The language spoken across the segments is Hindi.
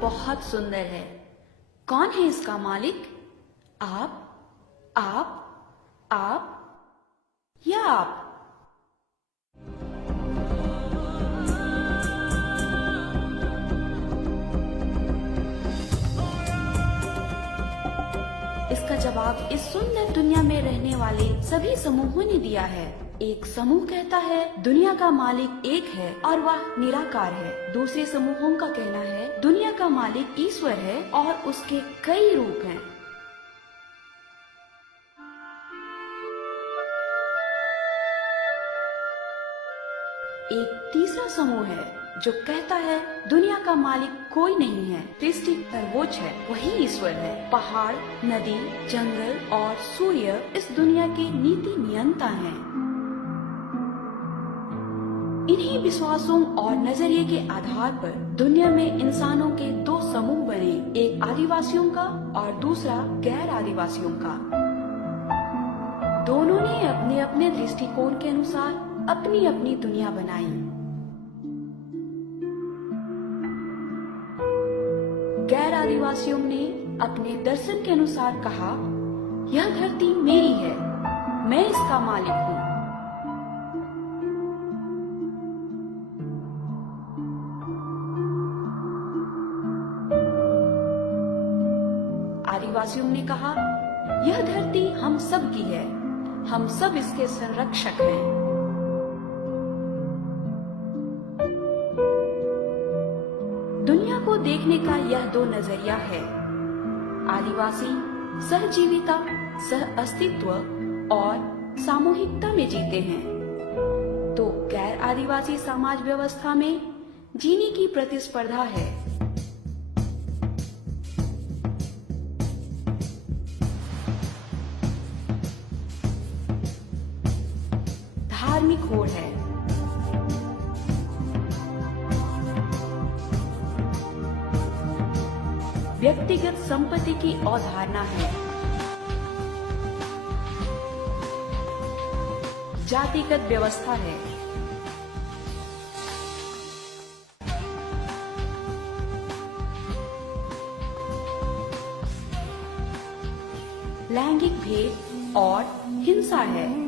बहुत सुंदर है। कौन है इसका मालिक? आप या आप? इसका जवाब इस सुंदर दुनिया में रहने वाले सभी समूहों ने दिया है। एक समूह कहता है दुनिया का मालिक एक है और वह निराकार है। दूसरे समूहों का कहना है दुनिया का मालिक ईश्वर है और उसके कई रूप हैं। एक तीसरा समूह है जो कहता है दुनिया का मालिक कोई नहीं है, सृष्टि सर्वोच्च है, वही ईश्वर है। पहाड़, नदी, जंगल और सूर्य इस दुनिया के नीति नियंता हैं। इन्हीं विश्वासों और नजरिए के आधार पर दुनिया में इंसानों के दो समूह बने, एक आदिवासियों का और दूसरा गैर आदिवासियों का। दोनों ने अपने अपने दृष्टिकोण के अनुसार अपनी अपनी दुनिया बनाई। गैर आदिवासियों ने अपने दर्शन के अनुसार कहा यह धरती मेरी है, मैं इसका मालिक हूँ। आदिवासियों ने कहा यह धरती हम सब की है, हम सब इसके संरक्षक हैं। दुनिया को देखने का यह दो नजरिया है। आदिवासी सहजीविता, सह अस्तित्व और सामूहिकता में जीते हैं, तो गैर आदिवासी समाज व्यवस्था में जीने की प्रतिस्पर्धा है। धार्मिक होड़ है। व्यक्तिगत संपत्ति की अवधारणा है। जातिगत व्यवस्था है। लैंगिक भेद और हिंसा है।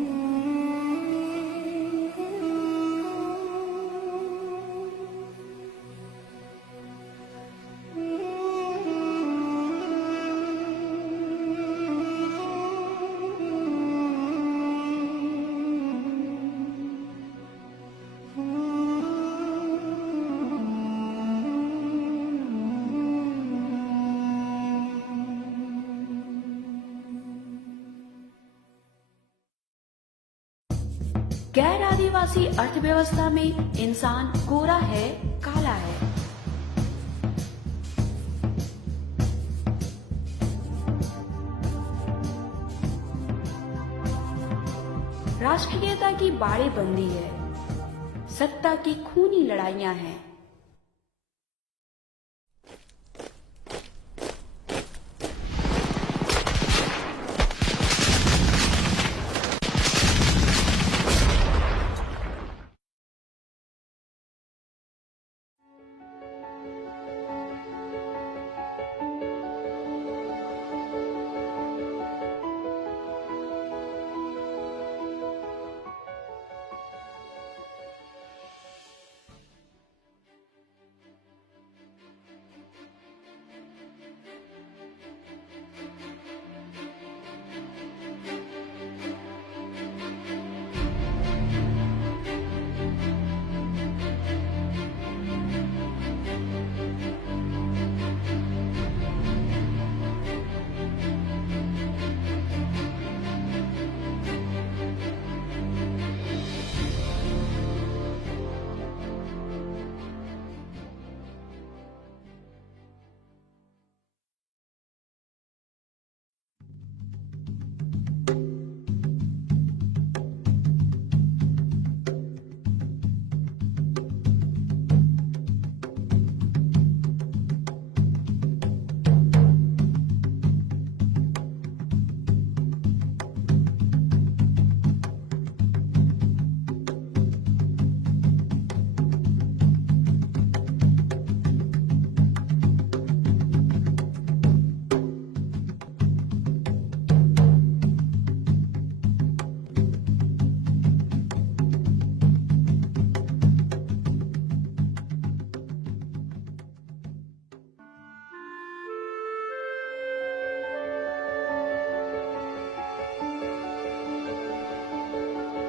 गैर आदिवासी अर्थव्यवस्था में इंसान गोरा है, काला है। राष्ट्रीयता की बाड़ेबंदी है। सत्ता की खूनी लड़ाइयां हैं।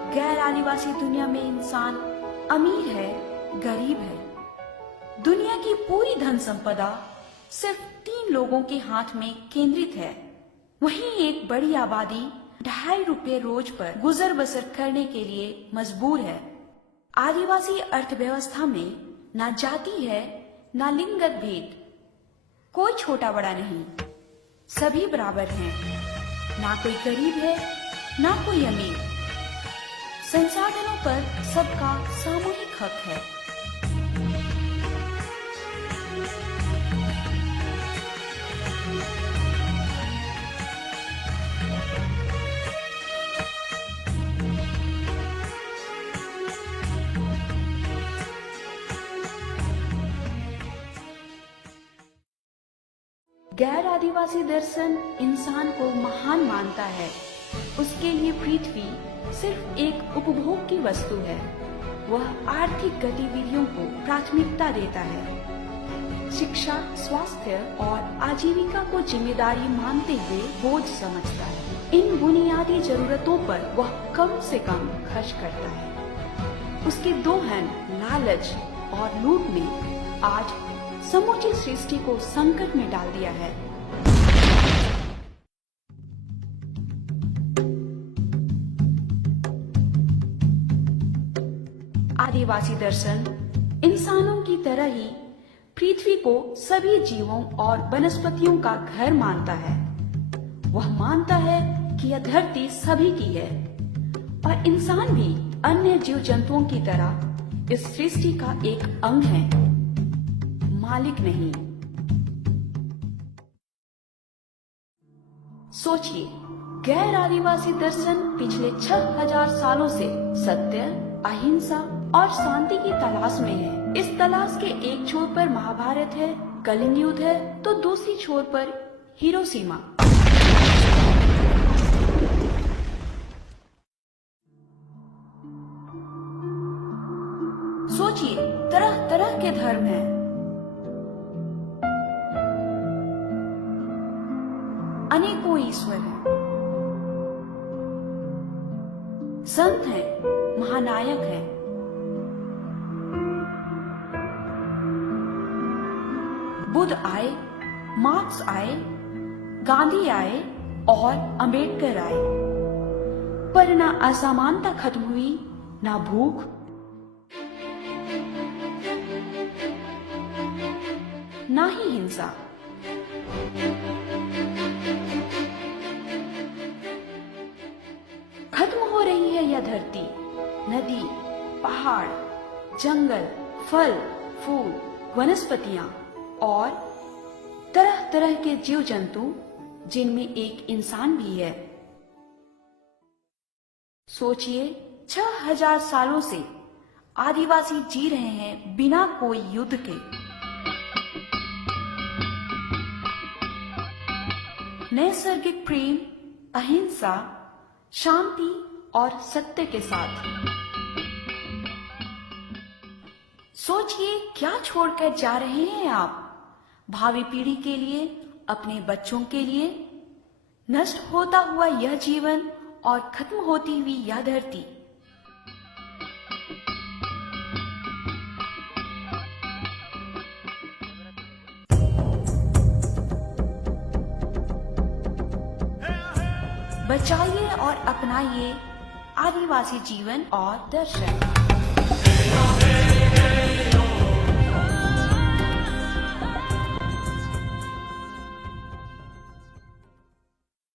गैर आदिवासी दुनिया में इंसान अमीर है, गरीब है। दुनिया की पूरी धन संपदा सिर्फ 3 लोगों के हाथ में केंद्रित है। वहीं एक बड़ी आबादी 2.5 रुपए रोज पर गुजर बसर करने के लिए मजबूर है। आदिवासी अर्थव्यवस्था में ना जाति है, ना लिंगत भेद, कोई छोटा बड़ा नहीं, सभी बराबर हैं। ना कोई गरीब है, ना कोई अमीर। संसाधनों पर सबका सामूहिक हक है। गैर आदिवासी दर्शन इंसान को महान मानता है। उसके लिए पृथ्वी सिर्फ एक उपभोग की वस्तु है। वह आर्थिक गतिविधियों को प्राथमिकता देता है। शिक्षा, स्वास्थ्य और आजीविका को जिम्मेदारी मानते हुए बोझ समझता है। इन बुनियादी जरूरतों पर वह कम से कम खर्च करता है। उसके दोहन, लालच और लूट ने आज समूची सृष्टि को संकट में डाल दिया है। आदिवासी दर्शन इंसानों की तरह ही पृथ्वी को सभी जीवों और वनस्पतियों का घर मानता है। वह मानता है कि यह धरती सभी की है और इंसान भी अन्य जीव जंतुओं की तरह इस सृष्टि का एक अंग है, मालिक नहीं। सोचिए, गैर आदिवासी दर्शन पिछले 6000 सालों से सत्य, अहिंसा और शांति की तलाश में है। इस तलाश के एक छोर पर महाभारत है, कलिंग युद्ध है, तो दूसरी छोर पर हिरोशिमा। सोचिए, तरह तरह के धर्म हैं। अनेकों ईश्वर हैं, संत हैं, महानायक हैं। बुद्ध आए, मार्क्स आए, गांधी आए और अंबेडकर आए, पर ना असमानता खत्म हुई, ना भूख, ना ही हिंसा। खत्म हो रही है यह धरती, नदी, पहाड़, जंगल, फल, फूल, वनस्पतियां और तरह तरह के जीव जंतु, जिनमें एक इंसान भी है। सोचिए, 6000 सालों से आदिवासी जी रहे हैं बिना कोई युद्ध के। नैसर्गिक प्रेम, अहिंसा, शांति और सत्य के साथ। सोचिए, क्या छोड़कर जा रहे हैं आप भावी पीढ़ी के लिए, अपने बच्चों के लिए? नष्ट होता हुआ यह जीवन और खत्म होती हुई यह धरती। बचाइए और अपनाइए आदिवासी जीवन और दर्शन।